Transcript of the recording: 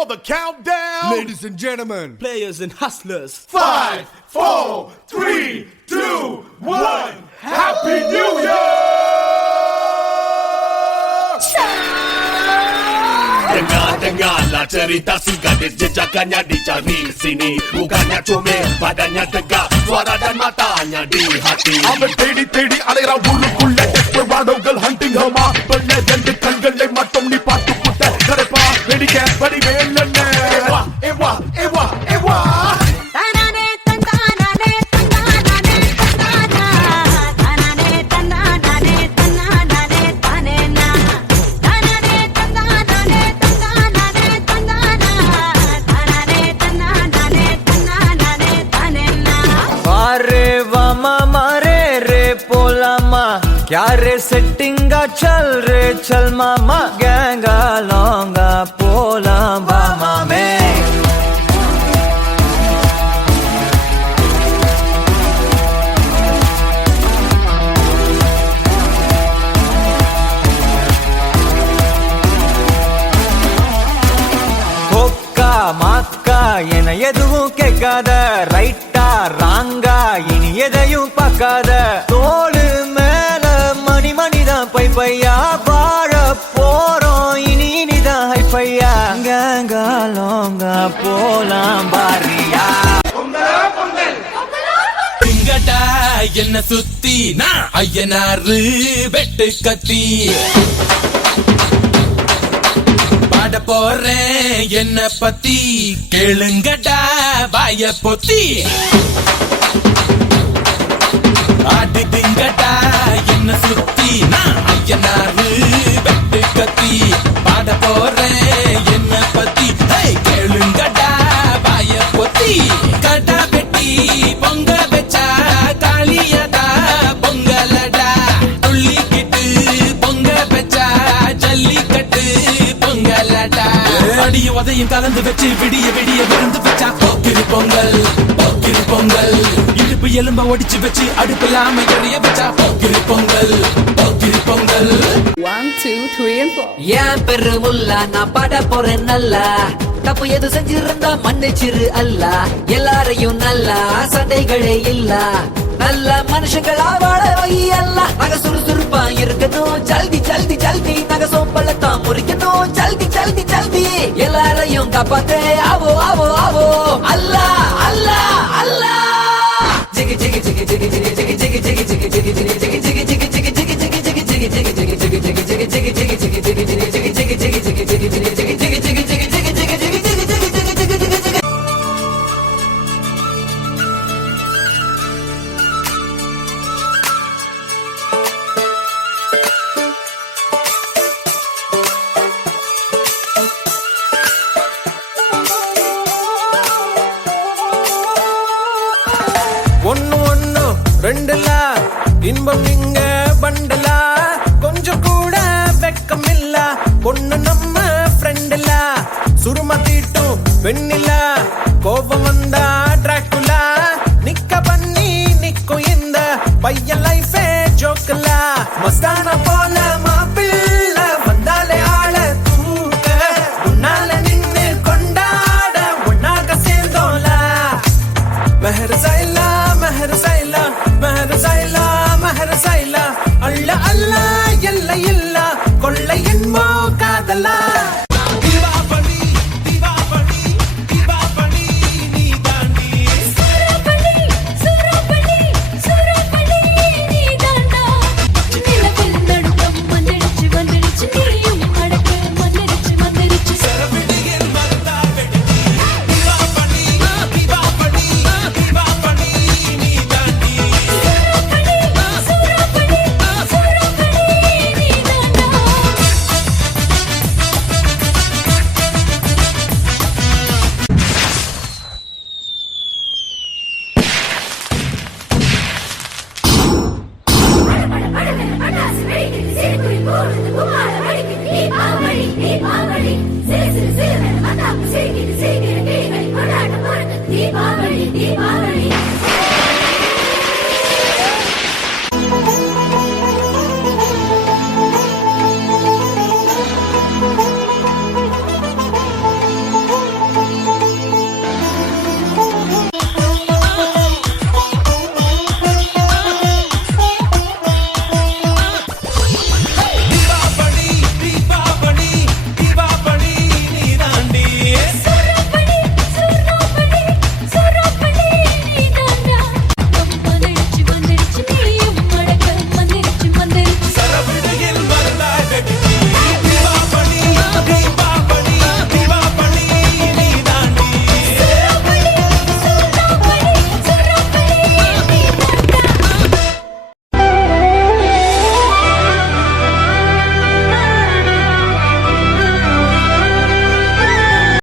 for the countdown? Ladies and gentlemen, players and hustlers. 5, 4, 3, 2, 1. Happy New Year! Dengar lah cerita si gadis jejakannya dicari sini. Bukannya comel, badannya tegak, suara dan matanya di hati. அவன் தேடி தேடி அலைறான் உள்ளுக்குள்ள டெஸ்பராடோகள் hunting ஹமா பல்ல ரெண்டு கண்களை மட்டும் நீ பார்த்து புட்ட கரைப்பா வெடிக்க வடிவேல் என்ன ஏவா ஏவா ஏவா ஏவா क्या रे सेटिंगा चल रे चल मामा गैंगा लौंगा पोला बामा में கொக்கா மாக்கா என எதுவும் கேட்காத ரைட்டா ராங்கா இனி எதையும் பார்க்காத தோளு மணிதான் பையா வாழ போறோம் இனி இனிதான் ஹைஃபையா கேங்காலோங்க போலாம் பாரியா திங்கடா என்ன சுத்தி நான் ஐயனாரு வெட்டு கத்தி பாட போறேன் என்ன பத்தி கேளுங்கடா வாய பொத்தி ஆடி திங்கடா என்ன சுத்தி நான் ஐயனாரு வெட்டு கத்தி பாட போறேன் என்ன பத்தி கேளுங்கடா வாய பொத்தி கடா வெட்டி பொங்க வச்சா காளியதா பொங்கலடா துள்ளிக்கிட்டு பொங்க வச்சா ஜல்லிக்கட்டு பொங்கலடா அடிய உதையும் கலந்து வச்சு விடிய விடிய விருந்து வச்சா போக்கிரி பொங்கல் போக்கிரி பொங்கல் இடுப்பு எலும்ப ஒடிச்சு வச்சு அடுப்பில்லாம எறிய வச்சா போக்கிரி பொங்கல் போக்கிரி பொங்கல் 1 2 3 and 4 ஏன் பெருமுல்லா நான் பாட போறேன் நல்லா தப்பு எது செஞ்சிருந்தா மன்னிச்சிரு அல்ல எல்லாரையும் நல்லா சண்டைகளே இல்ல நல்ல மனுஷங்களா வாழ வை அல்ல நாங்க சுறுசுறுப்பா இருக்கணும் ஜல்தி ஜல்தி ஜல்தி நாங்க சோம்பலத்தான் முறிக்கணும் ஜல்தி ஜல்தி ஜல்தி எல்லாரையும் காப்பாத்தே ஆவோ ஆவோ ஆவோ அல்ல அல்ல அல்ல ஜிகி ஜிகி ஜிகி ஜிகி ஜிகி ஜிகி ஜிகி ஜிகி ஜிகி ஜிகி ஜிகி ஜிகி ஜிகி ஜிகி ஜிகி ஒன்னு ஒன்னு ரெண்டுல இன்பம் இங்க பண்டலா கொஞ்சம் கூட வெக்கம் இல்ல பொண்ணு நம்ம ஃப்ரெண்டுல சுருமா தீட்டும் வெண்ணில கோபம் வந்தா டிராக்குலா நிக்க பண்ணி நிக்கும் இந்த பையன் லைஃபே ஜோக்கல மஸ்தான போல மாப்பிள்ள வந்தாலே ஆள தூக்க உன்னால நின்னு கொண்டாட உன்னாக சேர்ந்தோல மெஹர் சைலா மெஹர் சைலா மெஹர் சைலா மெஹர் சைலா அல்ல அல்ல எல்ல இல்ல கொள்ளை என்போ காதலா Dipavali, Dipavali, Dipavali.